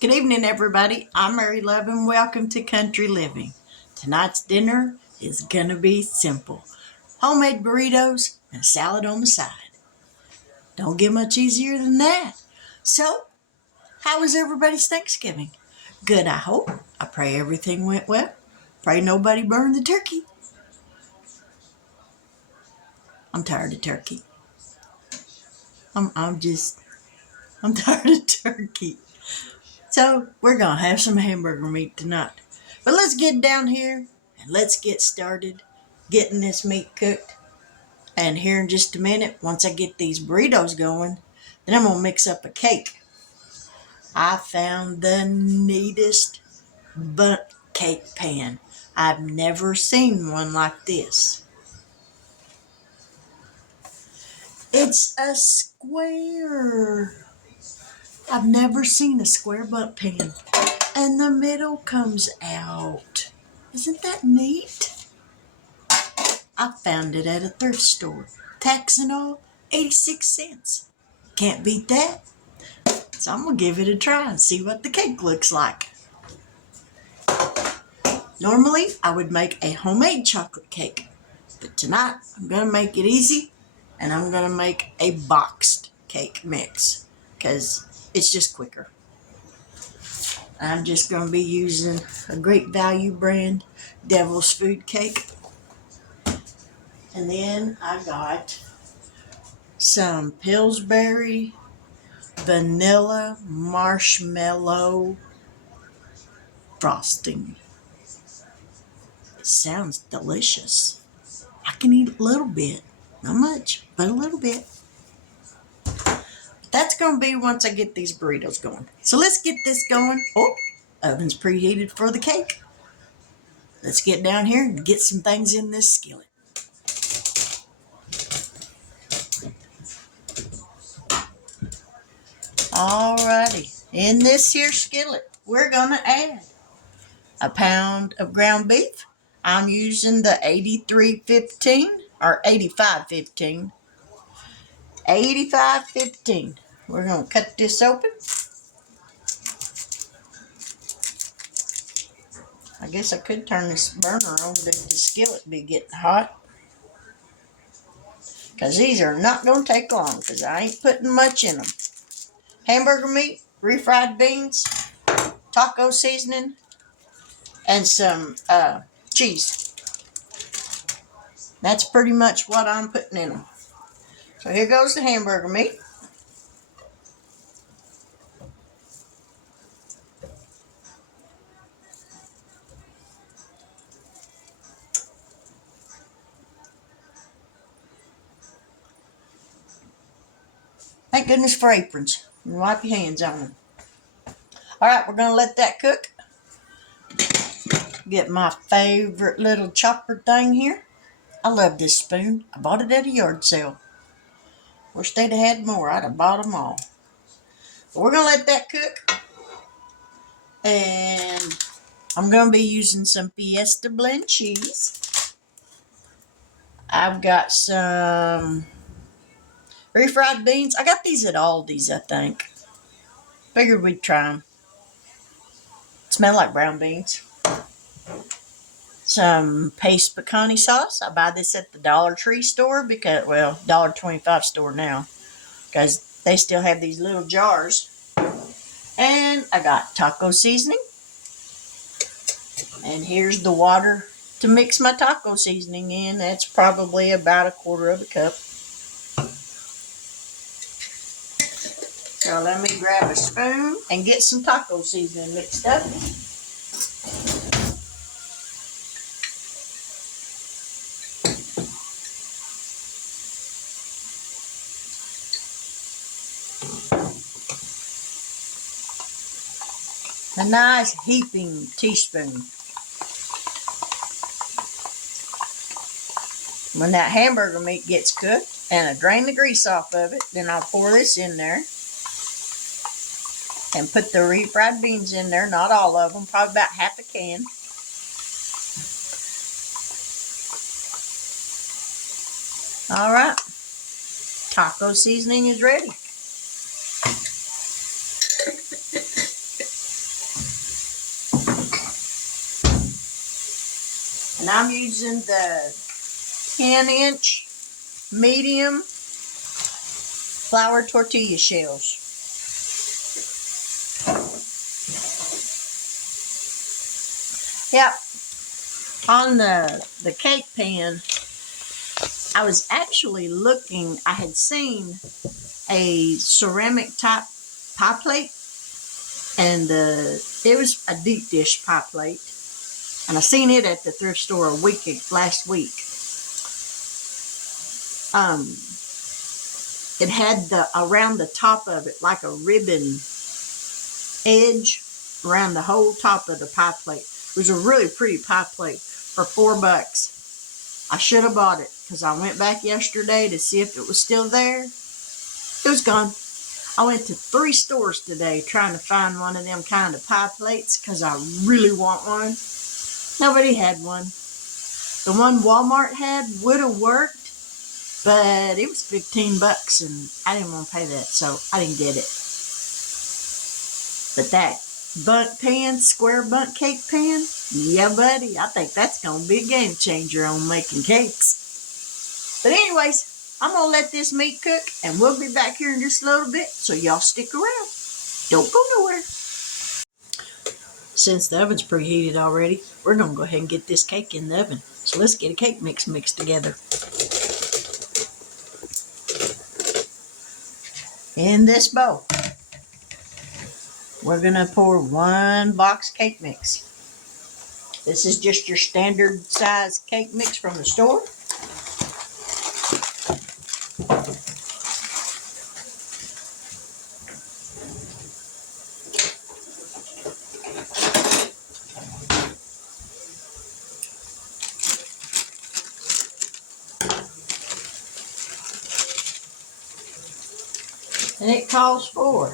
Good evening, everybody. I'm Mary Love, and welcome to Country Living. Tonight's dinner is gonna be simple: homemade burritos and salad on the side. Don't get much easier than that. So, how was everybody's Thanksgiving? Good, I hope. I pray everything went well. Pray nobody burned the turkey. I'm tired of turkey. I'm tired of turkey. So, we're gonna have some hamburger meat tonight. But let's get down here and let's get started getting this meat cooked. And here in just a minute, once I get these burritos going, then I'm gonna mix up a cake. I found the neatest bundt cake pan. I've never seen one like this. It's a square. I've never seen a square bundt pan. And the middle comes out. Isn't that neat? I found it at a thrift store. Tax and all, 86 cents. Can't beat that. So I'm going to give it a try and see what the cake looks like. Normally, I would make a homemade chocolate cake. But tonight, I'm going to make it easy. And I'm going to make a boxed cake mix. Because it's just quicker. I'm just going to be using a Great Value brand Devil's Food Cake. And then I got some Pillsbury vanilla marshmallow frosting. It sounds delicious. I can eat a little bit. Not much, but a little bit. That's going to be once I get these burritos going. So let's get this going. Oh, oven's preheated for the cake. Let's get down here and get some things in this skillet. Alrighty, in this here skillet, we're going to add a pound of ground beef. I'm using the 8315 or 8515. 8515. We're going to cut this open. I guess I could turn this burner on to the skillet be getting hot. Because these are not going to take long because I ain't putting much in them. Hamburger meat, refried beans, taco seasoning, and some cheese. That's pretty much what I'm putting in them. So here goes the hamburger meat. Thank goodness for aprons. You wipe your hands on them. Alright, we're going to let that cook. Get my favorite little chopper thing here. I love this spoon. I bought it at a yard sale. Wish they'd have had more. I'd have bought them all. But we're going to let that cook. And I'm going to be using some Fiesta blend cheese. I've got some refried beans. I got these at Aldi's, I think. Figured we'd try them. Smell like brown beans. Some paste pecani sauce. I buy this at the Dollar Tree store because, well, $1.25 store now. Because they still have these little jars. And I got taco seasoning. And here's the water to mix my taco seasoning in. That's probably about a quarter of a cup. So let me grab a spoon and get some taco seasoning mixed up. A nice heaping teaspoon. When that hamburger meat gets cooked and I drain the grease off of it, then I'll pour this in there and put the refried beans in there. Not all of them, probably about half a can. All right, taco seasoning is ready. And I'm using the 10-inch medium flour tortilla shells. Yep. On the cake pan, I was actually looking, I had seen a ceramic type pie plate, and it was a deep dish pie plate, and I seen it at the thrift store last week. It had around the top of it like a ribbon edge around the whole top of the pie plate. It was a really pretty pie plate for $4. I should have bought it because I went back yesterday to see if it was still there. It was gone. I went to 3 stores today trying to find one of them kind of pie plates because I really want one. Nobody had one. The one Walmart had would have worked, but it was $15 and I didn't want to pay that, so I didn't get it. But that bundt pan, square bundt cake pan, yeah, buddy, I think that's going to be a game changer on making cakes. But anyways, I'm going to let this meat cook, and we'll be back here in just a little bit, so y'all stick around. Don't go nowhere. Since the oven's preheated already, we're going to go ahead and get this cake in the oven. So let's get a cake mix mixed together. In this bowl, we're going to pour 1 box cake mix. This is just your standard size cake mix from the store. And it calls for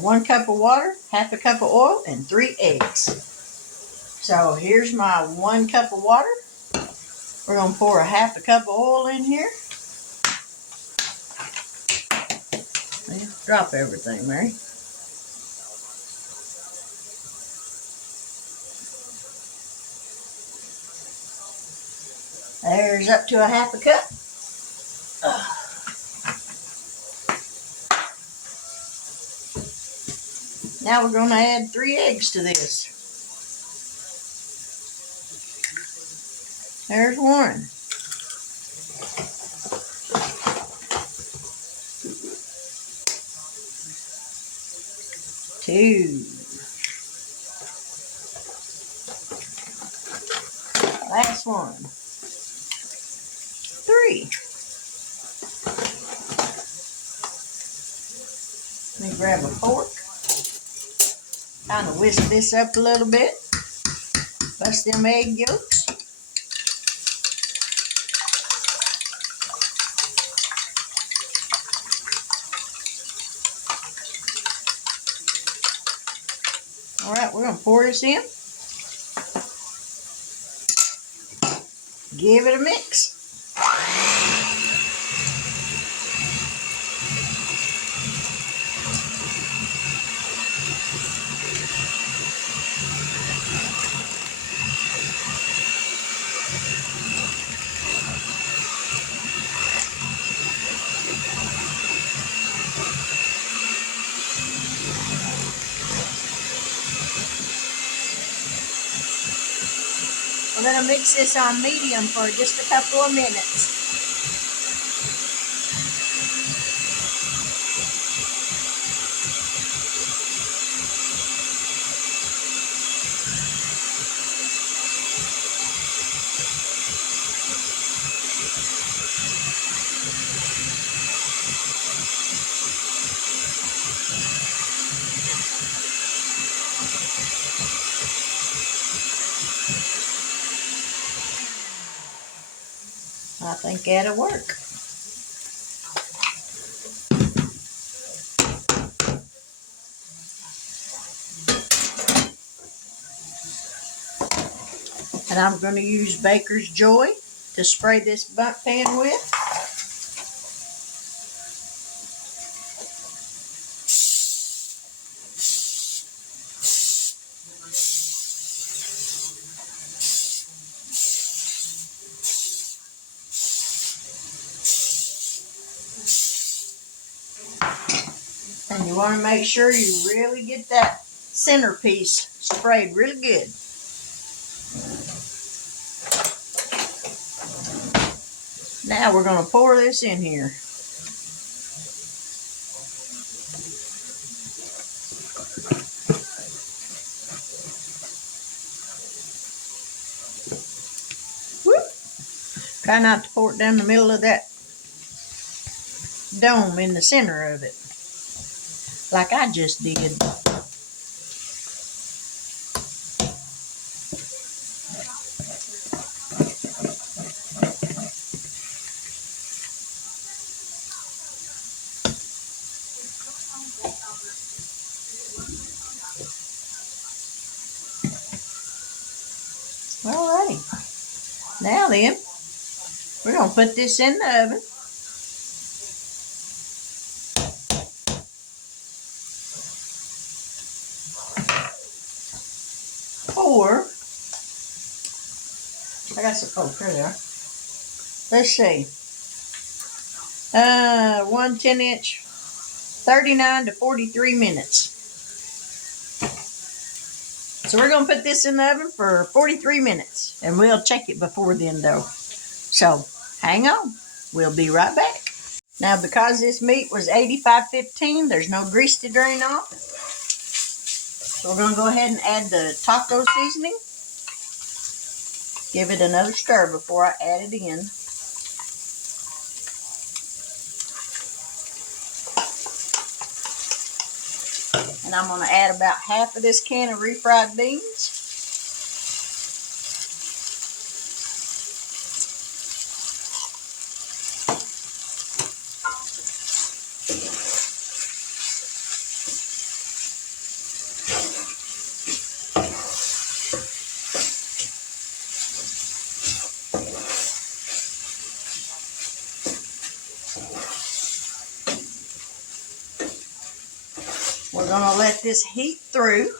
1 cup of water, half a cup of oil, and 3 eggs. So here's my 1 cup of water. We're going to pour a half a cup of oil in here. Drop everything, Mary. There's up to a half a cup. Now we're going to add 3 eggs to this. There's 1. 2. Last 1. 3. Let me grab a fork. Kind of whisk this up a little bit. Bust them egg yolks. All right, we're going to pour this in. Give it a mix. We're going to mix this on medium for just a couple of minutes. I think that'll work. And I'm going to use Baker's Joy to spray this bundt pan with. And you want to make sure you really get that centerpiece sprayed really good. Now we're going to pour this in here. Whoop. Try not to pour it down the middle of that dome in the center of it, like I just did. Alrighty. Now then, we're going to put this in the oven. Or, I got some, oh, there they are. Let's see. 1 10-inch, 39 to 43 minutes. So we're going to put this in the oven for 43 minutes. And we'll check it before then, though. So, hang on. We'll be right back. Now, because this meat was 85-15, there's no grease to drain off. So we're going to go ahead and add the taco seasoning. Give it another stir before I add it in. And I'm going to add about half of this can of refried beans. We're going to let this heat through.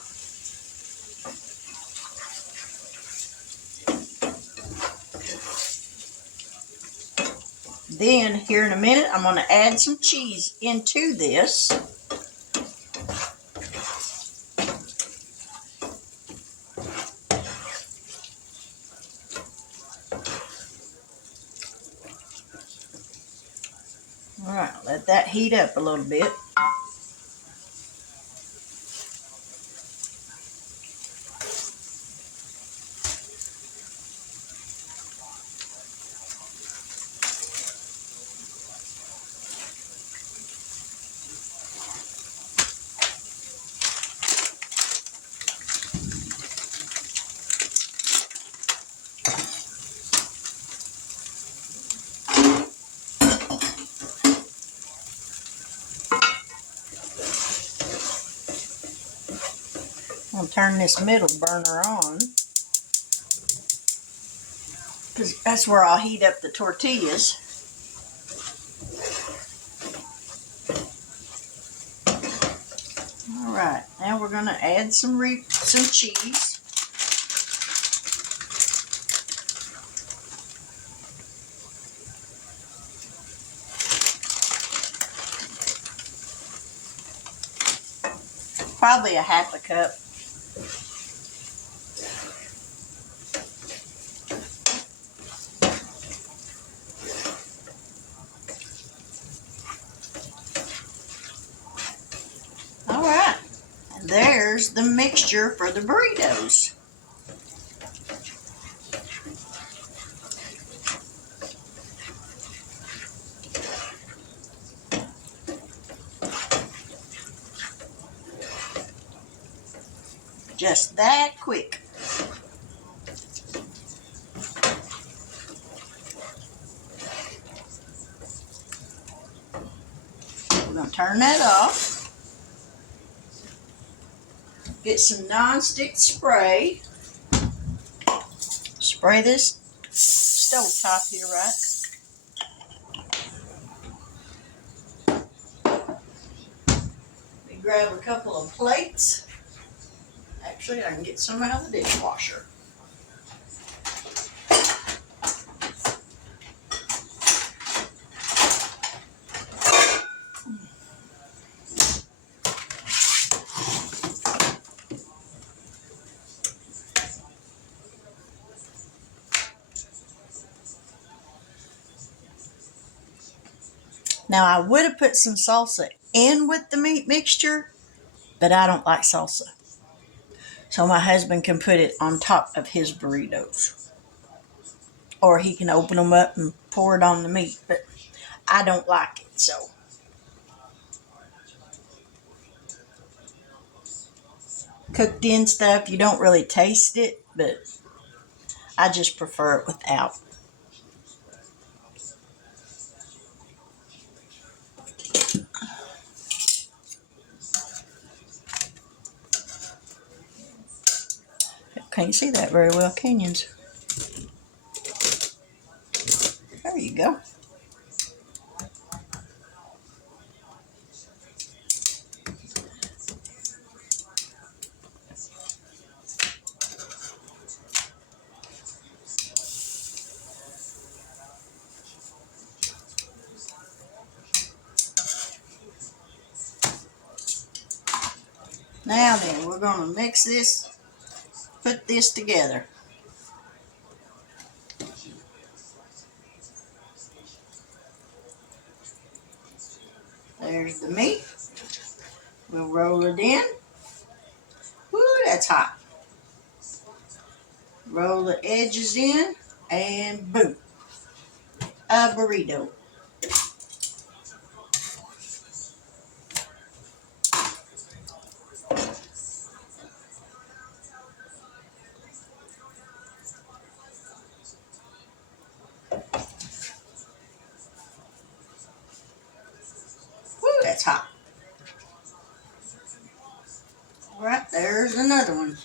Then, here in a minute, I'm going to add some cheese into this. All right, let that heat up a little bit. I'm going to turn this middle burner on, because that's where I'll heat up the tortillas. All right, now we're going to add some cheese. Probably a half a cup. All right, and there's the mixture for the burritos. Just that quick. We're going to turn that off. Get some non-stick spray. Spray this stove top here, right? Let me grab a couple of plates. Actually, I can get some out of the dishwasher. Now, I would have put some salsa in with the meat mixture, but I don't like salsa. So my husband can put it on top of his burritos. Or he can open them up and pour it on the meat, but I don't like it, so. Cooked in stuff, you don't really taste it, but I just prefer it without. Can't see that very well, can you? There you go. Now then, we're going to mix this, put this together. There's the meat. We'll roll it in. Woo, that's hot. Roll the edges in, and boom, a burrito. Woo, that's hot. All right, there's another one.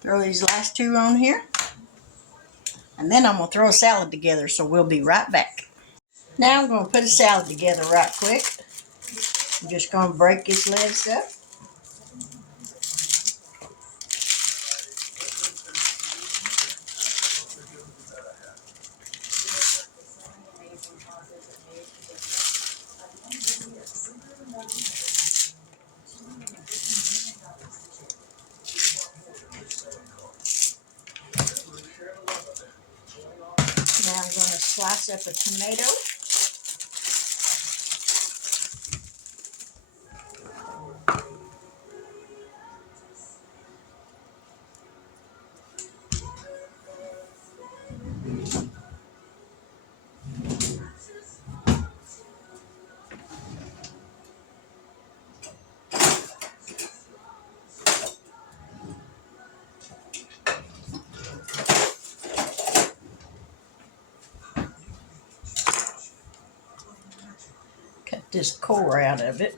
Throw these last two on here. And then I'm going to throw a salad together, so we'll be right back. Now I'm going to put a salad together right quick. I'm just going to break this lettuce up. Now I'm going to slice up a tomato. Cut this core out of it.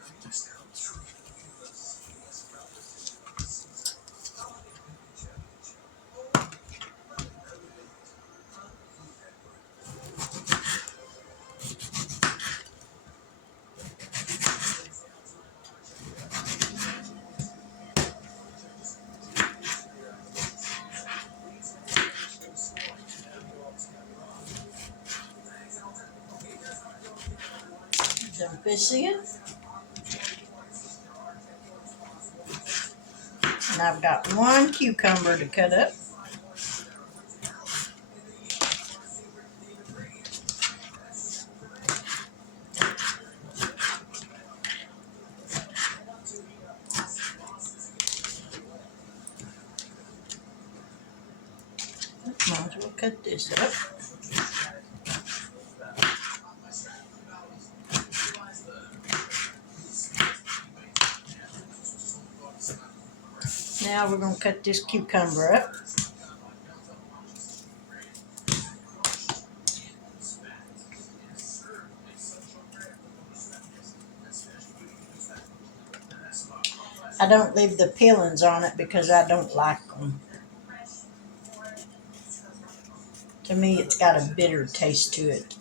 Dump this in. And I've got one cucumber to cut up. Might as well cut this up. Now we're going to cut this cucumber up. I don't leave the peelings on it because I don't like them. To me, it's got a bitter taste to it.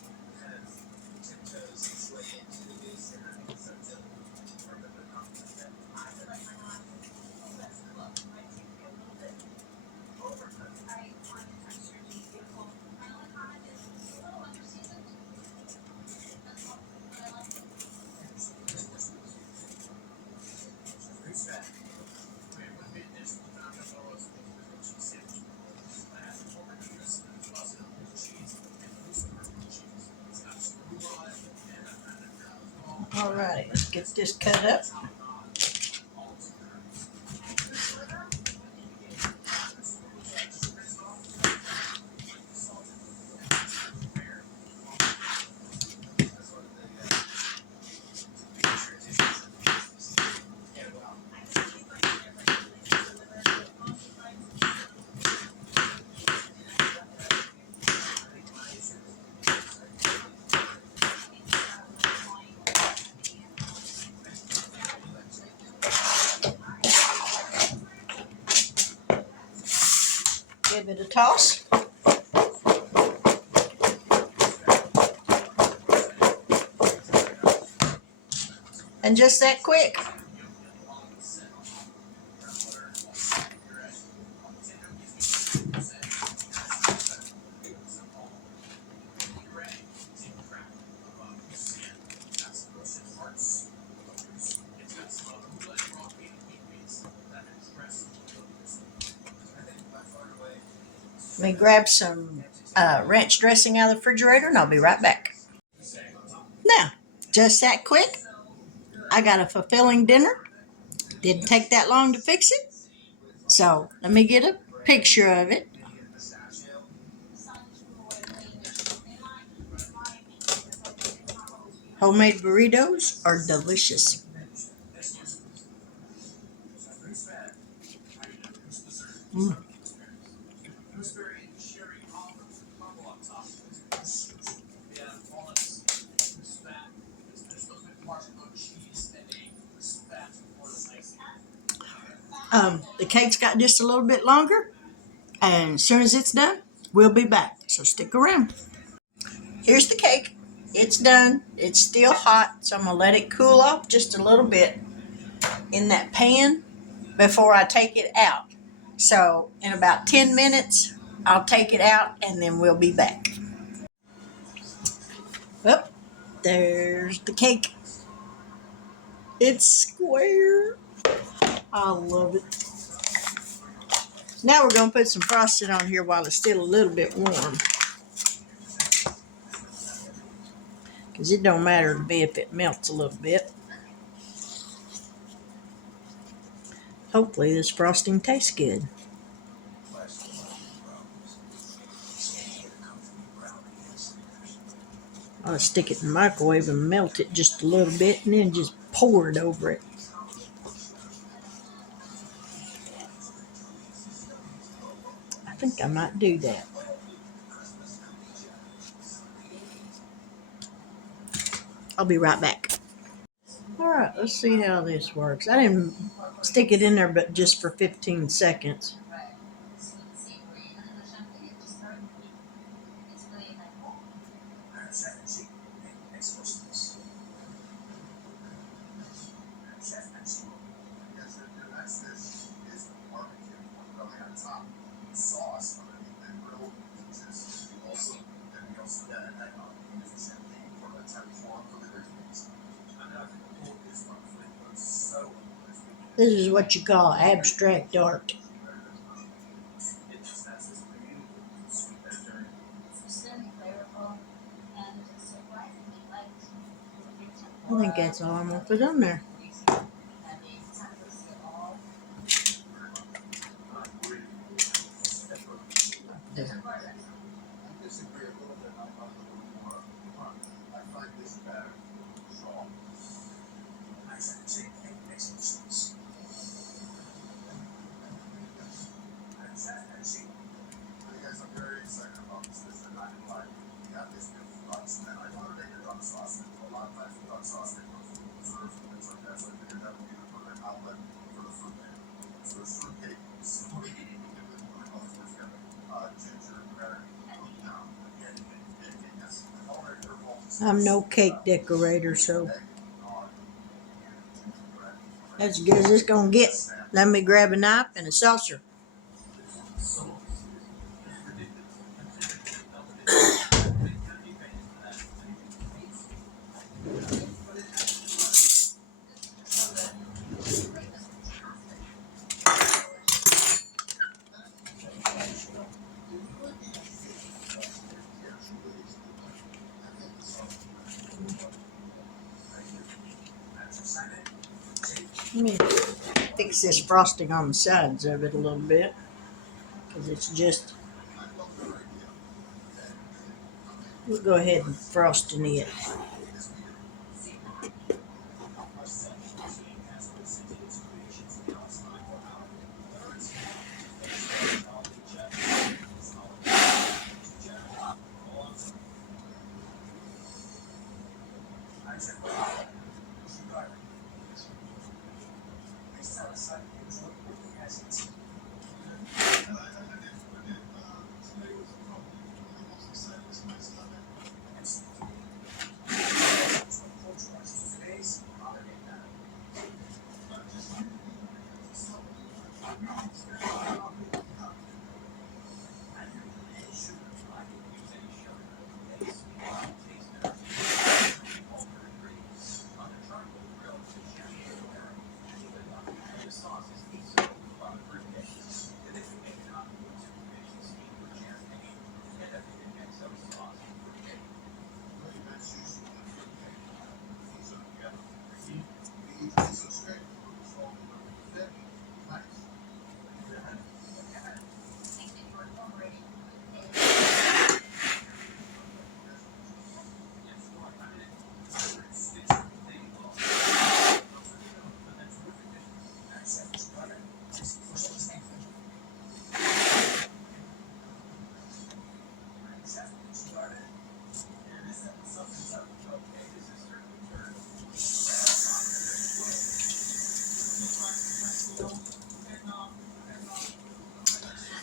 All right, let's get this cut up. Give it a toss. And just that quick. Let me grab some ranch dressing out of the refrigerator and I'll be right back. Now, just that quick. I got a fulfilling dinner. Didn't take that long to fix it. So let me get a picture of it. Homemade burritos are delicious. Mm. The cake's got just a little bit longer, and as soon as it's done, we'll be back. So stick around. Here's the cake. It's done. It's still hot, so I'm going to let it cool off just a little bit in that pan before I take it out. So in about 10 minutes, I'll take it out and then we'll be back. Well, there's the cake. It's square. I love it. Now we're going to put some frosting on here while it's still a little bit warm. Because it don't matter to me if it melts a little bit. Hopefully this frosting tastes good. I'll stick it in the microwave and melt it just a little bit and then just pour it over it. I think I might do that. I'll be right back. All right, let's see how this works. I didn't stick it in there but just for 15 seconds. This is what you call abstract art. I think that's all I'm going to put on there. There. I'm no cake decorator, so that's as good as it's going to get. Let me grab a knife and a saucer. Let me fix this frosting on the sides of it a little bit because it's just, we'll go ahead and frost in it.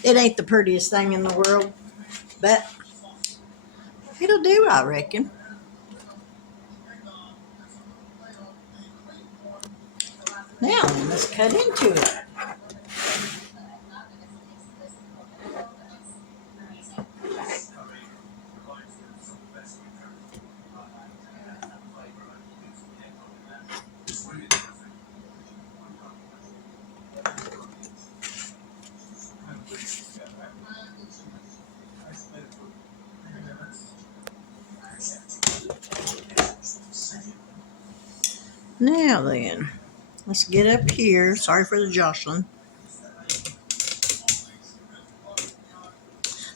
It ain't the prettiest thing in the world, but it'll do, I reckon. Now, let's cut into it. Now then, let's get up here. Sorry for the jostling.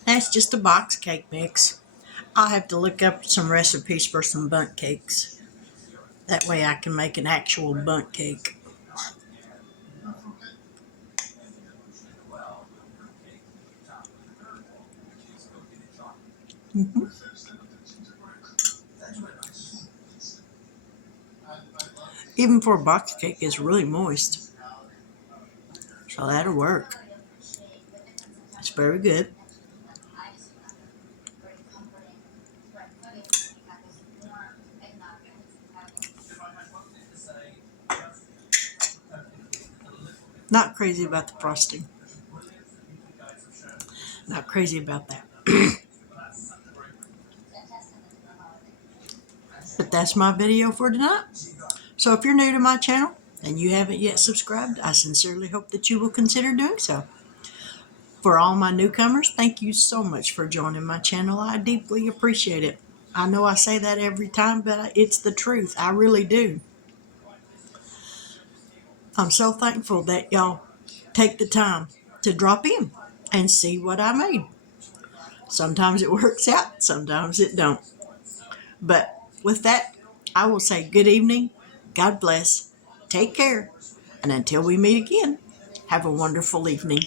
That's just a box cake mix. I'll have to look up some recipes for some bundt cakes. That way I can make an actual bundt cake. Mhm. Even for a box cake, it's really moist. So that'll work. It's very good. Not crazy about the frosting. Not crazy about that. But that's my video for tonight. So if you're new to my channel and you haven't yet subscribed, I sincerely hope that you will consider doing so. For all my newcomers, thank you so much for joining my channel. I deeply appreciate it. I know I say that every time, but it's the truth. I really do. I'm so thankful that y'all take the time to drop in and see what I made. Sometimes it works out, sometimes it don't. But with that, I will say good evening, God bless, take care, and until we meet again, have a wonderful evening.